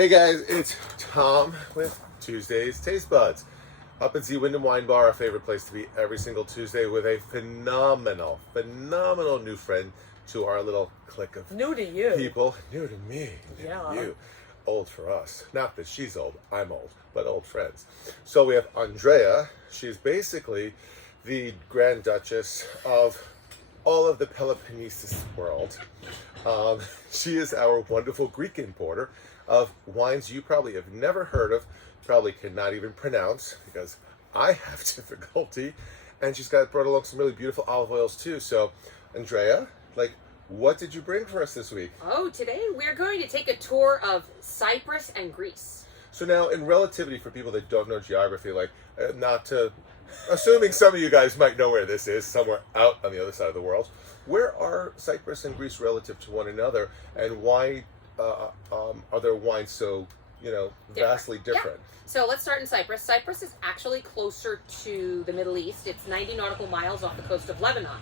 Hey guys, it's Tom with Tuesday's Taste Buds. Up in Wyndham Wine Bar, our favorite place to be every single Tuesday with a phenomenal new friend to our little clique of new to you people. New to me, new yeah. to you. Old for us. Not that she's old, I'm old, but old friends. So we have Andrea. She's basically the Grand Duchess of all of the Peloponnesus world. She is our wonderful Greek importer of wines you probably have never heard of, probably cannot even pronounce because I have difficulty. And she's brought along some really beautiful olive oils too. So, Andrea, what did you bring for us this week? Oh, today we're going to take a tour of Cyprus and Greece. So now, in relativity, for people that don't know geography, assuming some of you guys might know where this is, somewhere out on the other side of the world, where are Cyprus and Greece relative to one another, and why are their wines so, vastly different? Yeah. So let's start in Cyprus. Cyprus is actually closer to the Middle East. It's 90 nautical miles off the coast of Lebanon.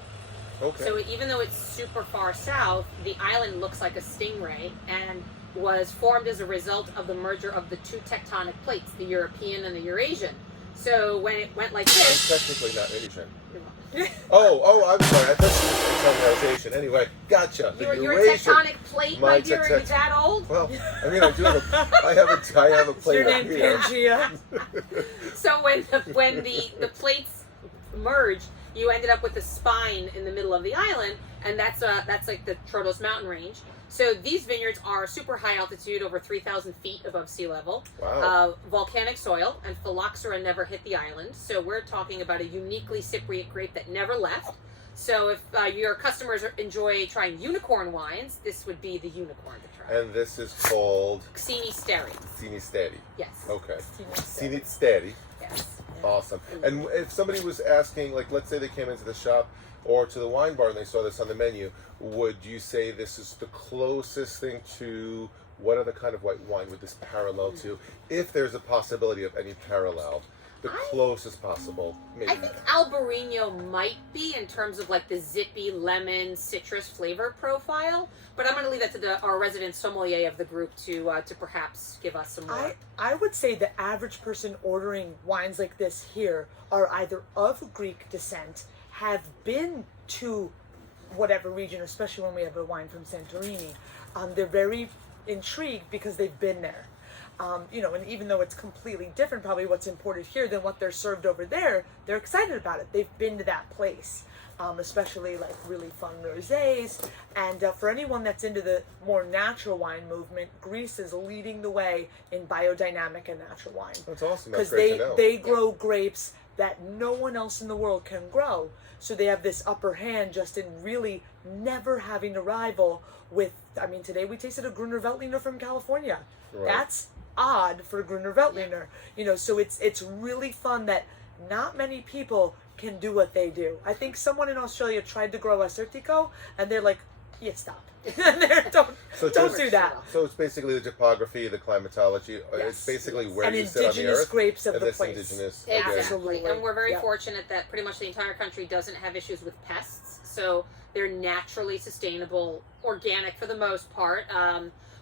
Okay. So even though it's super far south, the island looks like a stingray and was formed as a result of the merger of the two tectonic plates, the European and the Eurasian. So when it went like this... I'm technically not Asian. Oh, I'm sorry. I thought you were Asian. Anyway, gotcha. You're a tectonic plate, my dear. Are you that old? Well, I mean, I have a plate. Your name Andrea. So when the plates merged, you ended up with a spine in the middle of the island, and that's like the Troodos mountain range. So these vineyards are super high altitude, over 3,000 feet above sea level. Wow. Volcanic soil, and phylloxera never hit the island. So we're talking about a uniquely Cypriot grape that never left. So if your customers enjoy trying unicorn wines, this would be the unicorn to try. And this is called? Xeni Steri. Xeni Steri. Yes. Okay. Xeni Steri. Yes. Awesome. And if somebody was asking, let's say they came into the shop or to the wine bar and they saw this on the menu, would you say this is the closest thing to what other kind of white wine would this parallel to, if there's a possibility of any parallel? The closest possible, maybe. I think Albarino might be in terms of the zippy lemon citrus flavor profile, but I'm going to leave that to our resident sommelier of the group to perhaps give us some more. I would say the average person ordering wines like this here are either of Greek descent, have been to whatever region, especially when we have a wine from Santorini. They're very intrigued because they've been there. And even though it's completely different, probably what's imported here than what they're served over there, they're excited about it. They've been to that place, especially really fun rosés. And for anyone that's into the more natural wine movement, Greece is leading the way in biodynamic and natural wine. That's awesome. That's Because great to know. they grow grapes that no one else in the world can grow. So they have this upper hand just in really never having to rival with, today we tasted a Gruner Veltliner from California. Right. That's odd for Gruner Veltliner. So it's really fun that not many people can do what they do. I think someone in Australia tried to grow Acertico and they're like, yeah, stop. don't do that. So it's basically the topography, the climatology. Yes. It's basically where and you sit on the indigenous earth. grapes of and the this place. Indigenous. Exactly. Okay. And we're very Yep. fortunate that pretty much the entire country doesn't have issues with pests. So they're naturally sustainable, organic for the most part.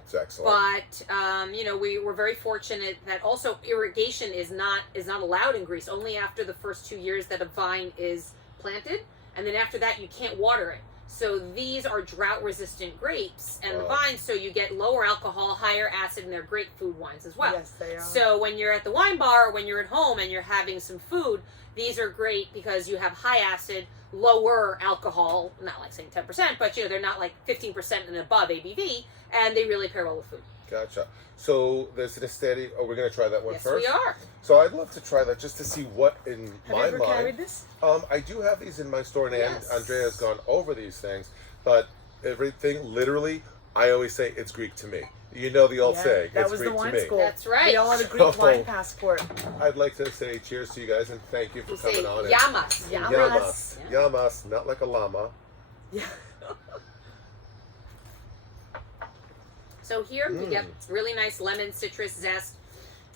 It's excellent. But we were very fortunate that also irrigation is not allowed in Greece. Only after the first 2 years that a vine is planted, and then after that you can't water it. So these are drought-resistant grapes and the vines, so you get lower alcohol, higher acid, and they're great food wines as well. Yes, they are. So when you're at the wine bar, when you're at home and you're having some food, these are great because you have high acid, lower alcohol, not like saying 10%, but they're not 15% and above ABV, and they really pair well with food. Gotcha. So there's an Esteri. Oh, we're going to try that one first? Yes, we are. So I'd love to try that just to see what in Have my you ever mind. carried this? I do have these in my store, and Yes. Andrea's gone over these things, but everything, literally, I always say it's Greek to me. You know the old saying, that it's was Greek the wine to me. school. That's right. We all had a Greek So- wine passport. I'd like to say cheers to you guys and thank you for We say coming on. yamas. Yamas. Yamas. Yeah. Yamas, not like a llama. Yeah. So here we get really nice lemon citrus zest.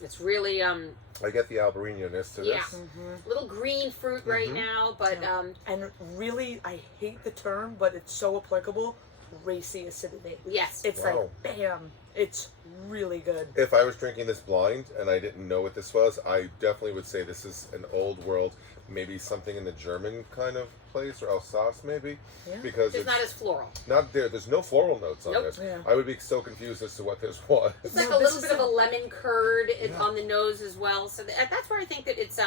It's really I get the Albarino-ness to yeah, this. little green fruit right now, but And really, I hate the term, but it's so applicable. Racy acidity. yes, It's Wow. like, bam. It's really good. If I was drinking this blind and I didn't know what this was, I definitely would say this is an old world, maybe something in the German kind of place, or Alsace maybe, Yeah. because It's not as floral. not there. There's no floral notes on Nope. this. Yeah. I would be so confused as to what this was. It's like No, a this little is bit of a a- lemon curd Yeah. on the nose as well. So that's where I think that it's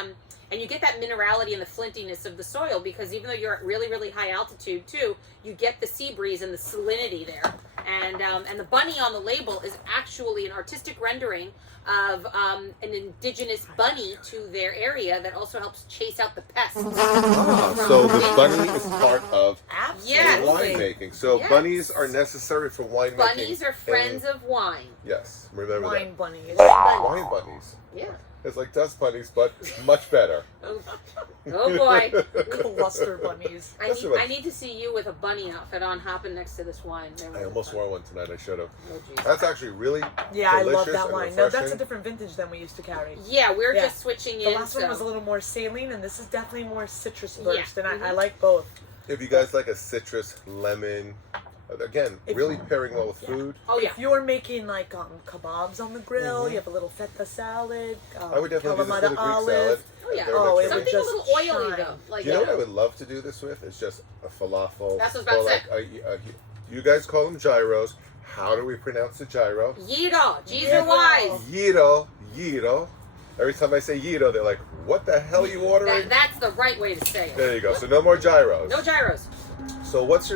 and you get that minerality and the flintiness of the soil, because even though you're at really, really high altitude too, you get the sea breeze and the salinity there. And the bunny on the label is actually an artistic rendering of an indigenous bunny to their area that also helps chase out the pests. So the bunny is part of Yes. winemaking. So Yes. bunnies are necessary for winemaking. Bunnies are friends of wine. Yes, remember Wine bunnies. that. Wine bunnies. Yeah. It's like dust bunnies, but much better. Oh boy. Cluster bunnies. I need to see you with a bunny outfit on hopping next to this wine. They're I really almost fun. wore one tonight. I should have. Oh, geez. That's actually really Yeah, I love delicious that and wine. No, that's a refreshing. different vintage than we used to carry. Yeah, we're Yeah. just switching The in. last one was a little more saline, and this is definitely more citrus burst, and I Mhm. like both. If you guys like a citrus, lemon, again, If- really pairing well with Yeah. food. Oh yeah. If you're making like kebabs on the grill, Mhm. you have a little feta salad, I would definitely do this with a Greek Kalamata salad. olive. Oh yeah. They're Oh, the it would Something a just little oily shine. though. Like You know what I would love to do this with? It's just a falafel. That's what I was about to or you guys call them gyros. How do we pronounce the gyro? Gyro. G's Gyro. are wise. Gyro, gyro. Every time I say gyro, they're like, "What the hell are you ordering?" That's the right way to say it. There you go. So no more gyros. No gyros. So what else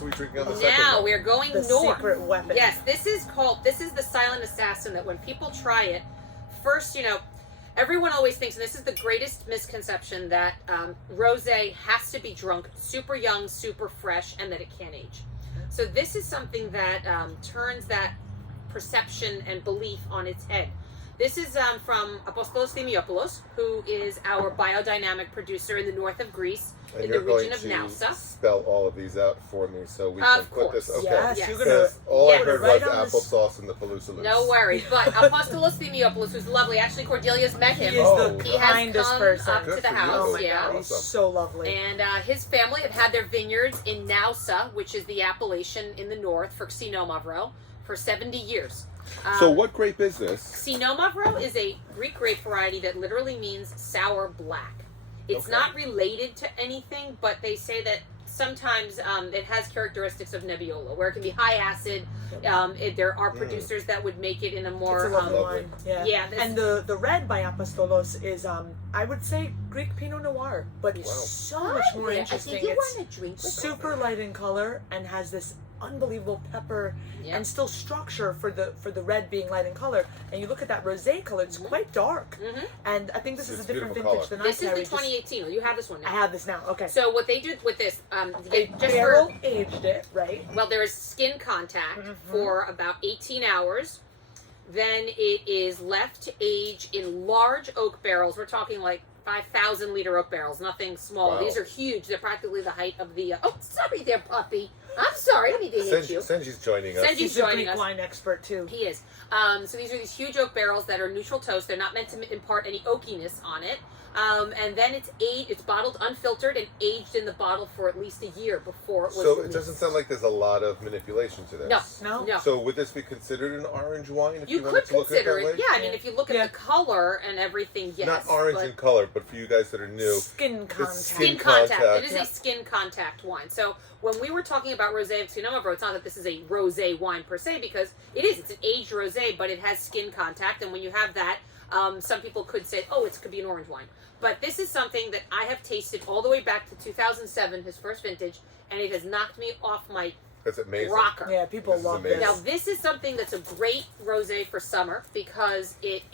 are we drinking on the second Now one? we're going The north. secret weapon. Yes, this is the silent assassin that when people try it, first, everyone always thinks, and this is the greatest misconception, that rosé has to be drunk super young, super fresh, and that it can't age. So this is something that turns that perception and belief on its head. This is from Apostolos Thimiopoulos, who is our biodynamic producer in the north of Greece, And in you're the region going of to Nausa. spell all of these out for me so we Of can put course. this. Okay. Yes, Yes. you're gonna. Because all I Yeah. heard Right was on this- applesauce and the Palooza. No worries. But Apostolos Thimiopoulos, who's lovely, actually Cordelia's met He him. is Oh, the He has kindest come person. up Good to the for you. house, Oh my yeah. god, he's Awesome. so lovely. And his family have had their vineyards in Nausa, which is the appellation in the north for Xinomavro, for 70 years. So what grape is this? Xinomavro is a Greek grape variety that literally means sour black. It's Okay. not related to anything, but they say that sometimes it has characteristics of Nebbiolo, where it can be high acid. There are producers that would make it in a more... It's a lovely Lovely. wine. Yeah. Yeah, this- And the red by Apostolos is I would say Greek Pinot Noir, but it's Wow. so much more interesting. It's to drink super light in color and has this unbelievable pepper Yeah. and still structure for the red being light in color. And you look at that rosé color; it's quite dark. Mhm. And I think this is It's a different beautiful vintage than This I is carry. the 2018. You have this one I now. have this now. Okay. So what they do with this, They just barrel for, aged it, right? well, there is skin contact Mhm. for about 18 hours. Then it is left to age in large oak barrels. We're talking like 5,000 liter oak barrels, nothing small. Wow. These are huge. They're practically the height of the. Oh, sorry there, puppy. I'm sorry. I didn't mean to hit you. Senji's joining us. Senji- He's a joining Greek us. wine expert too. He is. So these are these huge oak barrels that are neutral toast. They're not meant to impart any oakiness on it. And then it's bottled unfiltered and aged in the bottle for at least a year before it was So it released. doesn't sound like there's a lot of manipulation to this. No, No? no. So would this be considered an orange wine if You you, could wanted to look at consider it that it. way? Yeah, I mean, if you look at Yeah. the color and everything, yes. Not orange but in color, but for you guys that are new, Skin contact. skin contact. It is Yeah. a skin contact wine. So when we were talking about rosé of Xinomavro, it's not that this is a rosé wine per se, because it is. It's an aged rosé, but it has skin contact. And when you have that, some people could say, oh, it could be an orange wine. But this is something that I have tasted all the way back to 2007, his first vintage, and it has knocked me off my that's amazing. rocker. Yeah, people This is love amazing. this. Now this is something that's a great rosé for summer because it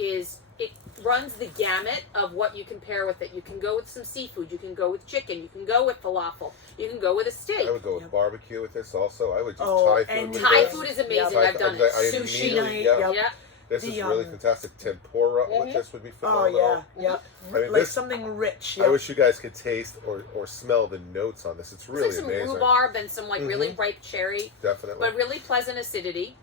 runs the gamut of what you can pair with it. You can go with some seafood, you can go with chicken, you can go with falafel, you can go with a steak. I would go with Yep. barbecue with this also. I would do Oh, Thai food and with Thai this. food is amazing. Yeah. Thai- I've done it. I Sushi immediately- night, yeah. yep. Yeah. This The, is really fantastic. Tempura Mhm. with this would be Oh phenomenal. yeah, yeah. I mean, Like this- something rich. I Yeah. wish you guys could taste or smell the notes on this. It's really It's like some amazing. rhubarb and some like really Mhm. ripe cherry, Definitely. but really pleasant acidity.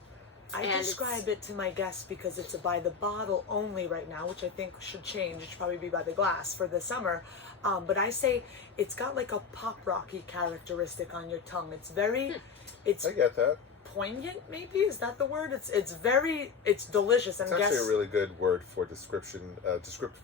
I and describe it to my guests because it's a by the bottle only right now, which I think should change. It should probably be by the glass for the summer. But I say it's got like a pop rocky characteristic on your tongue. It's very, it's I get that. poignant. Maybe is that the word? It's delicious. And It's actually a really good word for descriptive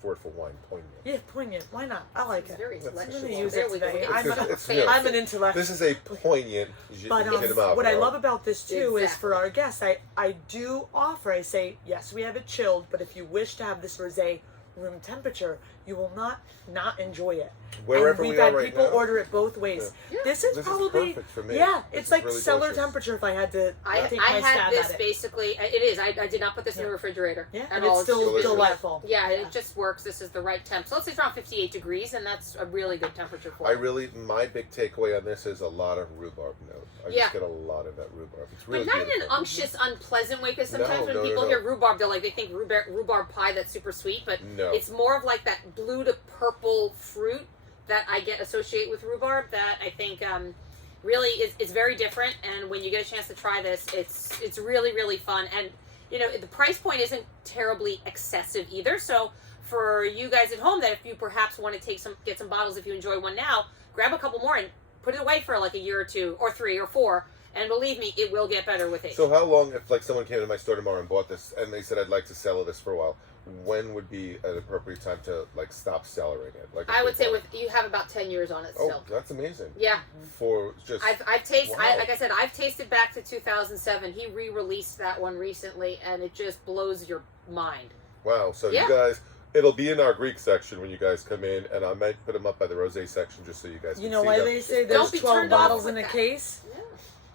word for wine. Poignant. yeah, poignant. Why not? I like It's it. very That's intellectual. I'm gonna use There it we go. today. It's new. I'm an intellect. This is a poignant But Ginevra. what I love about this too is for Exactly. our guests, I do offer. I say yes, we have it chilled, but if you wish to have this rosé room temperature, you will not enjoy it. Wherever and we've we are had right people now. order it both ways. Yeah. This is This is probably perfect for me. yeah. This It's is like really cellar delicious. temperature. If I had to I take my had stab this at it. basically. It is. I did not put this in the Yeah. refrigerator. Yeah, at and all. it's still delicious. delightful. Yeah, it just works. This is the right temp. So let's say it's around 58 degrees, and that's a really good temperature for it. My big takeaway on this is a lot of rhubarb note. I Yeah. just get a lot of that rhubarb. It's really But not in an beautiful. unctuous, unpleasant way. Because sometimes when No, people no. hear rhubarb, they think rhubarb pie that's super sweet. But No. it's more of like that blue to purple fruit that I get associate with rhubarb. That I think really is very different. And when you get a chance to try this, it's really really fun. And you know the price point isn't terribly excessive either. So for you guys at home, that if you perhaps want to get some bottles, if you enjoy one now, grab a couple more and put it away for like a year or two or 3 or 4. And believe me, it will get better with age. So how long, if like someone came to my store tomorrow and bought this, and they said I'd like to sell this for a while, when would be an appropriate time to like stop cellaring it? Like I would say you have about 10 years on it Oh, still. that's amazing. Yeah, For just I've tasted. Wow. Like I said, I've tasted back to 2007. He re-released that one recently, and it just blows your mind. wow. So Yeah. you guys, it'll be in our Greek section when you guys come in, and I might put them up by the rosé section just so you guys. You can know see why them. they say Don't there's be 12 turned off bottles with in a that. case? Yeah.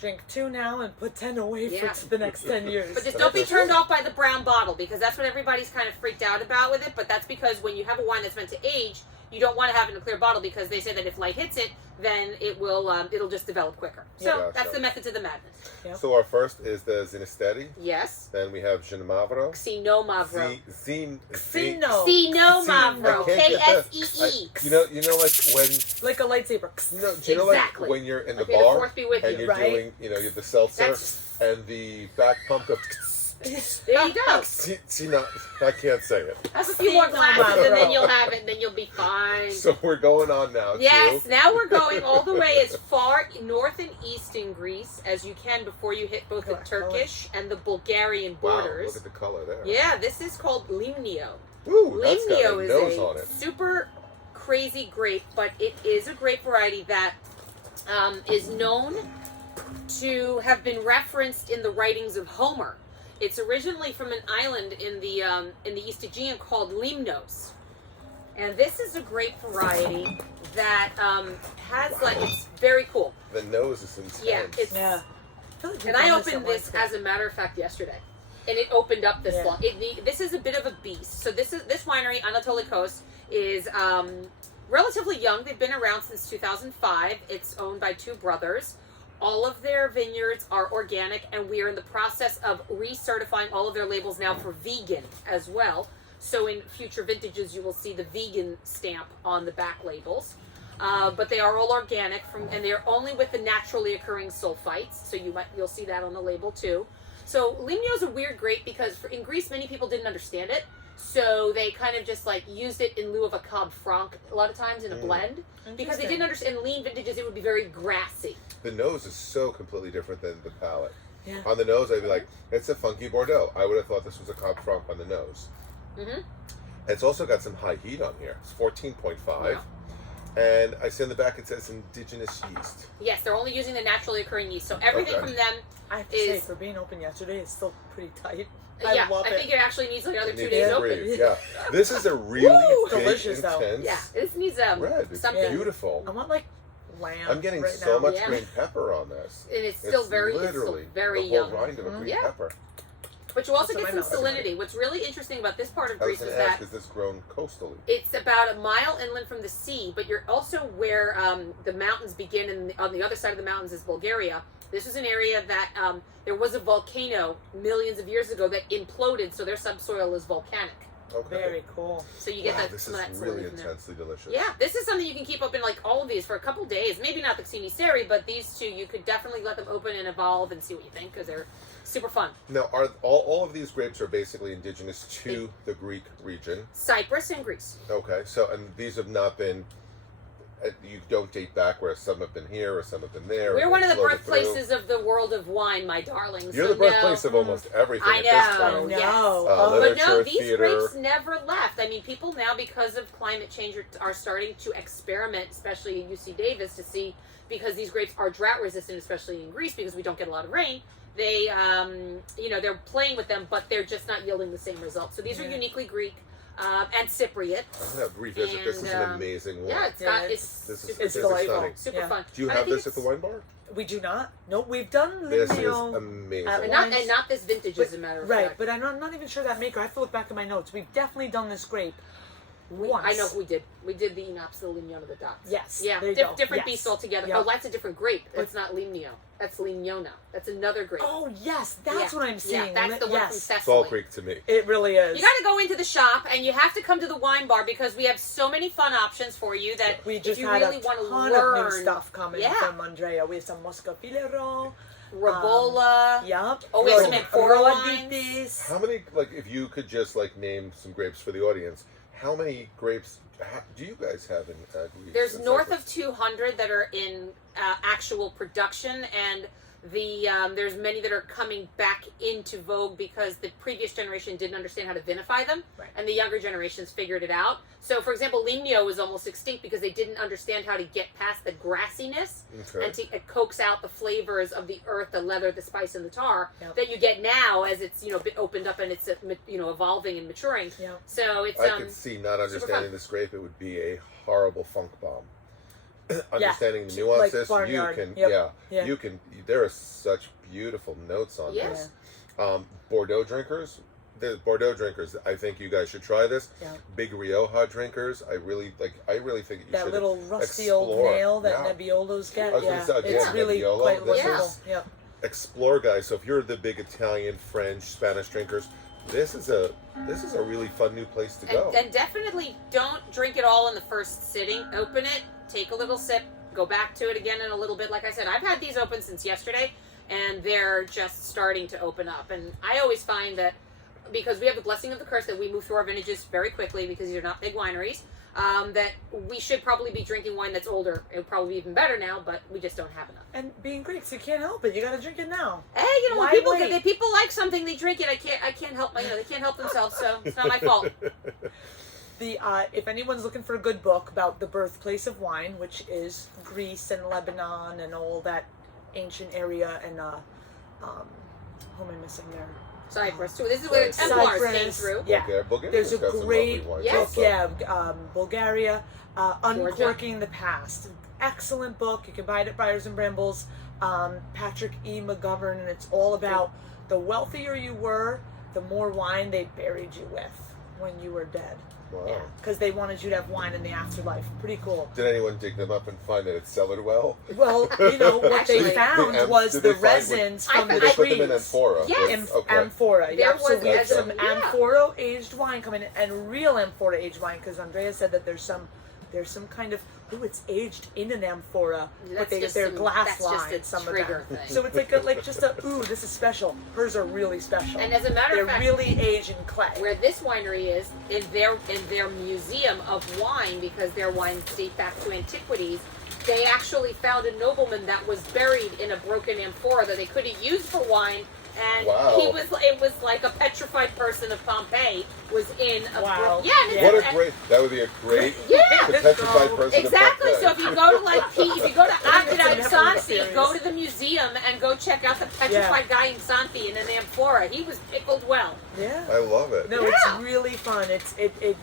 Drink 2 now and put 10 away Yeah. for the next 10 years. But just don't be turned off by the brown bottle, because that's what everybody's kind of freaked out about with it. But that's because when you have a wine that's meant to age, you don't want to have it in a clear bottle, because they say that if light hits it, then it'll just develop quicker. So Yeah. that's the method to the madness. So our first is the Zinesteri. Yes. Then we have Ginevra. Xenomavro. Xeno. Xenomavro. I can't get K-S-E-E. You know, like when Like a lightsaber. no, do you know Exactly. like when you're in the Like, may the bar fourth be with and you, you're right? doing, you know, the seltzer That's- and the back pump goes. There you go. I can't say it. Have a few more glasses, and then Xenomavro. you'll have it, and then you'll be fine. So we're going on now. Yes, too. now we're going all the way as far north and east in Greece as you can before you hit both the Color. Turkish and the Bulgarian Wow, borders. look at the color there. Yeah, this is called Limnio. Ooh, that's got Limnio a is nose a on it. super crazy grape, but it is a grape variety that is known to have been referenced in the writings of Homer. It's originally from an island in the East Aegean called Limnos. And this is a grape variety that has it's very cool. The nose is intense. Yeah, it's Yeah. feel like we've and I done this opened at this one as a matter of fact yesterday, and it opened up this Yeah. long. This is a bit of a beast. So this winery, Anatolikos, is relatively young. They've been around since 2005. It's owned by 2 brothers. All of their vineyards are organic, and we are in the process of recertifying all of their labels now for vegan as well. So in future vintages, you will see the vegan stamp on the back labels. But they are all organic and they're only with the naturally occurring sulfites. So you'll see that on the label too. So Limnio is a weird grape because in Greece, many people didn't understand it. So they kind of just used it in lieu of a Cab Franc a lot of times in a blend. Because they didn't understand in lean vintages, it would be very grassy. The nose is so completely different than the palate. Yeah. On the nose, I'd be like, it's a funky Bordeaux. I would have thought this was a Cab Franc on the nose. Mm-hmm. It's also got some high heat on here. It's 14.5. And I see on the back it says indigenous yeast. Yes, they're only using the naturally occurring yeast. So everything Okay. from them, I have to say, for being open yesterday, it's still pretty tight. I love it. think it actually needs another It 2 needs days to open. breathe, yeah. This is a really Woo! big, Delicious, though. intense Yeah, this needs red. It's something. beautiful. I want lamb. I'm getting right so now. much Yeah. green pepper on this. And it's still very literally very the whole young. rind of a green Yeah. pepper. But you also That's get what some I know. salinity. What's really interesting about this part of I was Greece going is to ask, that is this grown coastally? it's about a mile inland from the sea, but you're also where the mountains begin, and on the other side of the mountains is Bulgaria. This is an area that there was a volcano millions of years ago that imploded, so their subsoil is volcanic. Okay. Very cool. So you get Wow, that this some of that is really salinity from there. intensely delicious. Yeah, this is something you can keep open all of these for a couple days. Maybe not the Xeni Seri, but these 2 you could definitely let them open and evolve and see what you think because they're super fun. Now, are all of these grapes are basically indigenous to the Greek region? Cyprus and Greece. Okay, so and these have not been you don't date back, where some have been here or some have been there. We're and one they of the floated birthplaces of the world of wine, my darlings. You're so the birthplace of almost everything I at this know. point. Yes. Oh, But no, literature, these theater. grapes never left. I mean, people now, because of climate change, are starting to experiment, especially at UC Davis, to see, because these grapes are drought resistant, especially in Greece, because we don't get a lot of rain. They, they're playing with them, but they're just not yielding the same results. So these are uniquely Greek and Cypriot. I'm gonna revisit. This is an amazing one. Yeah, it's This is it's super delightful. stunning. super Yeah. fun. Do you And I have think this at the it's- wine bar? We do not. No, we've done This is Linneo. amazing. And not this vintage, as a matter of Right, fact. but I'm not even sure that maker. I have to look back at my notes. We've definitely done this grape once. I know we did. We did the Enops, the Lignona, the dots. Yes. Yeah, there you go. different Yes. beast altogether. Yeah. Oh, that's a different grape. That's not Lignio. That's Lignona. That's another grape. Oh yes, that's Yeah. what I'm seeing. Yeah, that's the one from Yes, It's all Thessaly. Greek to me. it really is. You got to go into the shop, and you have to come to the wine bar, because we have so many fun options for you that We if just you had really a want to ton learn of new stuff coming Yeah. from Andrea. We have some Moscafilero. Ribolla. Yep. Oh, we have some amphora wines. Roditis. How many, like, if you could just, like, name some grapes for the audience, how many grapes do you guys have in Greece? There's and north Cyprus? of 200 that are in actual production, and there's many that are coming back into vogue because the previous generation didn't understand how to vinify them, Right. and the younger generations figured it out. So, for example, Lignio was almost extinct because they didn't understand how to get past the grassiness Okay. and to coax out the flavors of the earth, the leather, the spice, and the tar Yep. that you get now as it's been opened up and it's evolving and maturing. Yep. So it's I could see not understanding fun. this grape, it would be a horrible funk bomb. Yeah. Understanding the Like nuances, barnyard. you can, Yep. Yeah. you can. There are such beautiful notes on Yeah. this. Bordeaux drinkers, I think you guys should try this. Yeah. Big Rioja drinkers, I really think you That should little rusty old explore. nail that Yeah. Nebbiolos get. I was gonna Yeah, say, it's yeah, really Nebbiolo, quite this wonderful. is- Yep. Explore, guys. So if you're the big Italian, French, Spanish drinkers, this is a really fun new place to go. And definitely don't drink it all in the first sitting. Open it, take a little sip, go back to it again in a little bit. Like I said, I've had these open since yesterday, and they're just starting to open up. And I always find that because we have the blessing of the curse that we move through our vintages very quickly because these are not big wineries, that we should probably be drinking wine that's older. It would probably be even better now, but we just don't have enough. And being Greeks, you can't help it. You got to drink it now. Hey, when Why people wait? people like something, they drink it. I can't help they can't help themselves, so it's not my fault. If anyone's looking for a good book about the birthplace of wine, which is Greece and Lebanon and all that ancient area, and who am I missing there? Cyprus too. This is where the Cyprus. Templars came Cyprus. through. Yeah. Bulgaria's There's a got some great lovely wines Yes. also. Yeah, Bulgaria, Uncorking the Past. Excellent book. You can buy it at Briars and Brambles. Patrick E. McGovern, and it's all about the wealthier you were, the more wine they buried you with when you were dead. Wow. Yeah, because they wanted you to have wine in the afterlife. Pretty cool. Did anyone dig them up and find that it's cellared well? Well, what they Actually, found was did the they find resins I- from I- the Did they put them in trees. amphora? Yes. Okay. Amphora, There yeah. So was we have as a- some yeah. amphora aged wine coming in, and real amphora aged wine, because Andrea said that there's some kind of it's aged in an amphora, but That's just they're some- glass that's just a lined. Some of trigger them, thing. so it's like just this is special. Hers are really special, And as a matter they're of fact, really aged in clay. where this winery is in their museum of wine, because their wines date back to antiquities, they actually found a nobleman that was buried in a broken amphora that they could have used for wine. And Wow. it was like a petrified person of Pompeii was in a Wow. yeah, and What it's, a great, that would be a great yeah. petrified person. Exactly. Of So if you go to if you go to Aqueduct It's a Santi, series. go to the museum and go check out the petrified guy in Santi in an amphora. He was pickled well. Yeah. I love it. No, Yeah. it's really fun.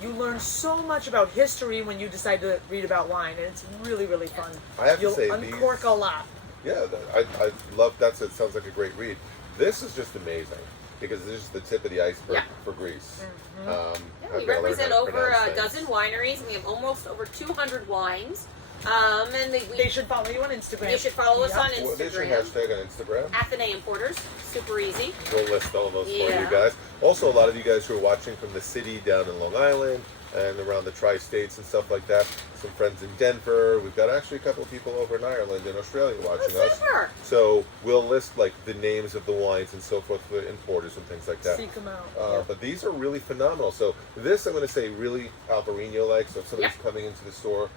You learn so much about history when you decide to read about wine, and it's really, really fun. I have to You'll say, uncork these, a lot. yeah, I love that. It sounds like a great read. This is just amazing because this is the tip of the iceberg Yeah. for Greece. Mm-hmm. Yeah, I've we gotta learn represent how to over pronounce a things. dozen wineries, and we have almost over 200 wines. And They should follow you on Instagram. you should follow us Yep. on What is your Instagram. hashtag on Instagram? Athenaeum Porters, super easy. We'll list all those for you Yeah. guys. Also, a lot of you guys who are watching from the city down in Long Island, and around the tri-states and stuff like that. Some friends in Denver. We've got actually a couple of people over in Ireland and Australia watching us. Super. So we'll list like the names of the wines and so forth for importers and things like that. Seek them out. But these are really phenomenal. So this, I'm going to say, really Albarino-like. So if somebody's coming into the store,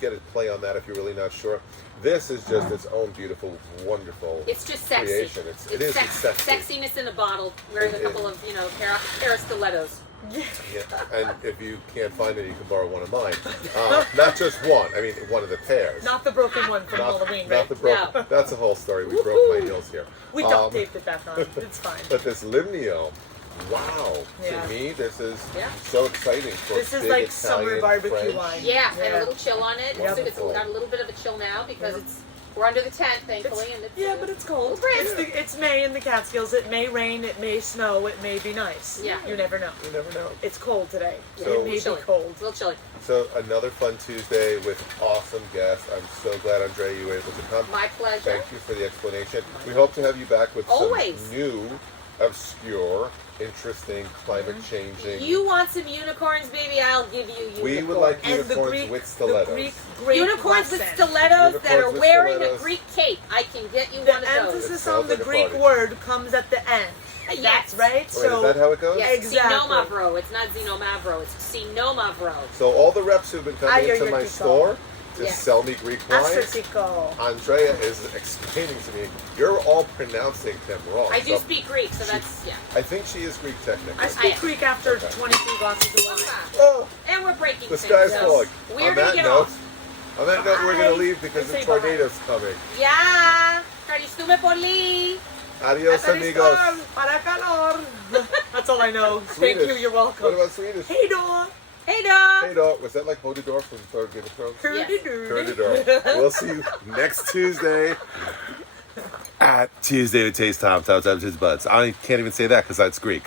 get a play on that if you're really not sure. This is just its own beautiful, wonderful It's just sexy. creation. It's sexy. Sexiness in a bottle, wearing a couple of, pair of stilettos. Yeah, and if you can't find it, you can borrow one of mine. Not just one. I mean, one of the pairs. Not the broken one from Halloween, Not right? the broken. No. That's a whole story. We broke my heels here. We duct taped it back on. It's fine. But this Limnio, wow. Yeah. To me, this is Yeah. so exciting. For This is big like Italian, summer barbecue French. wine. Yeah, and a little chill on it. Yep. It's got a little bit of a chill now because we're under the tent, thankfully. But it's cold. breeze. It's May in the Catskills. It may rain, it may snow, it may be nice. Yeah. You never know. You never know. It's cold today. So- it may chilly. be cold. It's a little chilly. So another fun Tuesday with awesome guests. I'm so glad, Andrea, you were able to come. My pleasure. Thank you for the explanation. We hope to have you back with Always. some new, obscure, interesting, climate-changing. You want some unicorns, baby? I'll give you unicorns. We would like And the unicorns Greek, with the stilettos. Greek grape unicorns with lesson. stilettos that Unicorns are with wearing stilettos. a Greek cape. I can get you The one of those. emphasis It on sounds the like a Greek party. word comes at the end. Yes. That's right. Wait, So is that how it goes? Yes, Exactly. Xenomavro. It's not Xenomavro. It's Xenomavro. So all the reps who've been coming into my Ayurvedic. store to Yes. sell me Greek wines, Astratico. Andrea is explaining to me, you're all pronouncing them wrong. I do So speak Greek, so that's, yeah. I think she is Greek technically. I speak am. Greek after Okay. 23 glasses of wine. Oh, And we're breaking the things. sky's so falling. We're On gonna that get note, off. we're going to Bye. leave because I the say tornado's coming. Yeah. Caristume Poli. Adios, amigos. Ateristorm, para calor. That's all I know. Thank Swedish. you. You're welcome. What about Swedish? Hey, door. Hey, dog. Hey, dog. Was that like Hodidor from Third Game of Thrones? Yes. Hodidor. We'll see you next Tuesday at Tuesday with Taste Time. Top Times His Buds. I can't even say that because that's Greek.